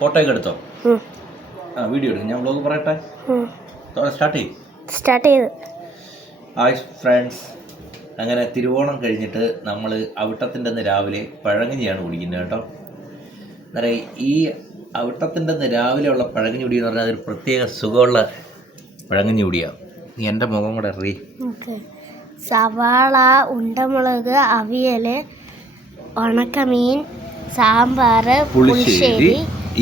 Photo ഒക്കെ എടുത്തോ? Video എടുക്കും. ഞാൻ വ്ലോഗ് പറയട്ടെ. സ്റ്റാർട്ട് ചെയ്ത്. ഹായ് ഫ്രണ്ട്സ്, അങ്ങനെ തിരുവോണം കഴിഞ്ഞിട്ട് നമ്മൾ അവിട്ടത്തിൻ്റെ അന്ന് രാവിലെ പഴങ്കഞ്ഞിയാണ് കുടിക്കുന്നത് കേട്ടോ. അന്നേരം ഈ അവിട്ടത്തിൻ്റെ അന്ന് രാവിലെ ഉള്ള പഴങ്കഞ്ഞി കുടി എന്ന് പറഞ്ഞാൽ അതൊരു പ്രത്യേക സുഖമുള്ള പഴങ്കഞ്ഞി കുടിയാണ്. നീ എൻ്റെ മുഖം കൂടെ അറിയി. സവാള, ഉണ്ടമുളക്, അവിയൽ, ഉണക്കമീൻ, സാമ്പാർ, പുളിശ്ശേരി,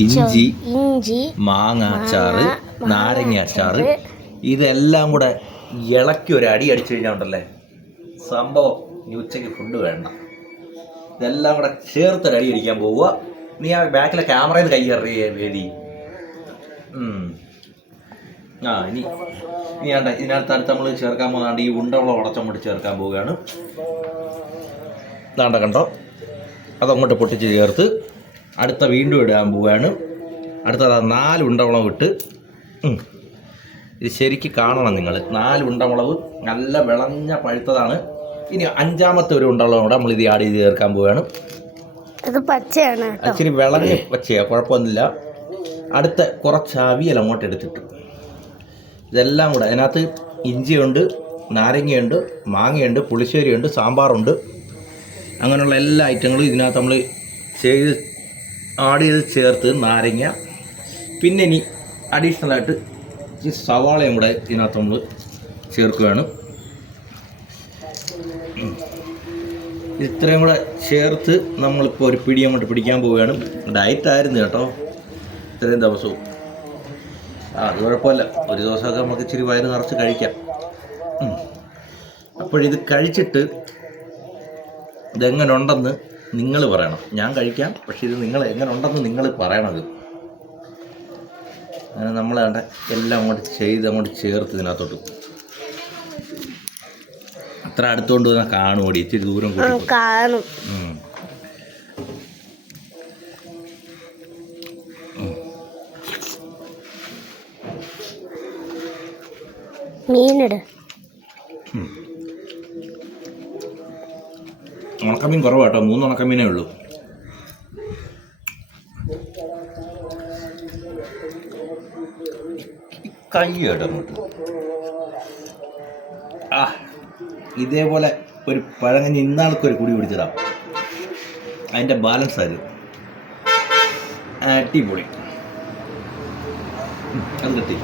ഇഞ്ചി, മാങ്ങ അച്ചാറ്, നാരങ്ങ അച്ചാറ്, ഇതെല്ലാം കൂടെ ഇളക്കി ഒരു അടി അടിച്ചു കഴിഞ്ഞാൽ ഉണ്ടല്ലേ സംഭവം. നീ ഉച്ചയ്ക്ക് ഫുഡ് വേണ്ട, ഇതെല്ലാം കൂടെ ചേർത്തൊരടി അടിക്കാൻ പോവുക. നീ ആ ബാക്കിലെ ക്യാമറയിൽ നിന്ന് കൈ കയറിയ വേദി. ഇനി വേണ്ട, ഇതിനകത്ത് നമ്മൾ ചേർക്കാൻ പോകുന്നതാണ്ട് ഈ ഉണ്ടവളം ഉടച്ചങ്ങോട്ട് ചേർക്കാൻ പോവുകയാണ്. ഇതാണ്ട കണ്ടോ, അതങ്ങോട്ട് പൊട്ടിച്ച് ചേർത്ത് അടുത്ത വീണ്ടും ഇടാൻ പോവുകയാണ്. അടുത്തത് 4 ഉണ്ടമുളക് ഇട്ട് ഇത് ശരിക്ക് കാണണം നിങ്ങൾ. 4 ഉണ്ടമുളക് നല്ല വിളഞ്ഞ പഴുത്തതാണ്. ഇനി 5ാമത്തെ ഒരു ഉണ്ടമുളക് കൂടെ നമ്മൾ ഇത് ആഡ് ചെയ്ത് ചേർക്കാൻ പോവുകയാണ്. ഇച്ചിരി വിളഞ്ഞ പച്ചയാണ്, കുഴപ്പമൊന്നുമില്ല. അടുത്ത കുറച്ച് അവിയൽ അങ്ങോട്ട് എടുത്തിട്ട് ഇതെല്ലാം കൂടെ അതിനകത്ത് ഇഞ്ചിയുണ്ട്, നാരങ്ങയുണ്ട്, മാങ്ങയുണ്ട്, പുളിശ്ശേരിയുണ്ട്, സാമ്പാറുണ്ട്, അങ്ങനെയുള്ള എല്ലാ ഐറ്റങ്ങളും ഇതിനകത്ത് നമ്മൾ ആഡ് ചെയ്ത് ചേർത്ത് നാരങ്ങ, പിന്നെ ഇനി അഡീഷണലായിട്ട് ഈ സവാളയും കൂടെ ഇതിനകത്ത് നമ്മൾ ചേർക്കുകയാണ്. ഇത്രയും കൂടെ ചേർത്ത് നമ്മളിപ്പോൾ ഒരു പിടി അങ്ങോട്ട് പിടിക്കാൻ പോവുകയാണ്. ഡയറ്റായിരുന്നു കേട്ടോ ഇത്രയും ദിവസവും. അത് കുഴപ്പമില്ല, ഒരു ദിവസമൊക്കെ നമുക്ക് ഇച്ചിരി വയറ് നിറച്ച് കഴിക്കാം. അപ്പോഴിത് കഴിച്ചിട്ട് ഇതെങ്ങനെ ഉണ്ടെന്ന് നിങ്ങൾ പറയണം. ഞാൻ കഴിക്കാം, പക്ഷെ ഇത് നിങ്ങൾ എങ്ങനെ ഉണ്ടെന്ന് നിങ്ങൾ പറയണത്. അങ്ങനെ നമ്മൾ വേണ്ട എല്ലാം അങ്ങോട്ട് ചേർത്ത് ഇതിനകത്തോട്ട് അത്ര അടുത്തോണ്ട് വന്നാൽ കാണുമോടി, ഇച്ചിരി ദൂരം കാണും. മീനിട്. ഉണക്കമീൻ കുറവാട്ടോ, 3 ഉണക്കമീനേ ഉള്ളൂ. കയ്യേട്ടോ അങ്ങോട്ട്. ഇതേപോലെ ഒരു പഴങ്കഞ്ഞി ഇന്നാൾക്കൊരു കുടി പിടിച്ചിടാം. അതിൻ്റെ ബാലൻസ് ആയിരുന്നു അടിപൊളി. അത് കിട്ടി.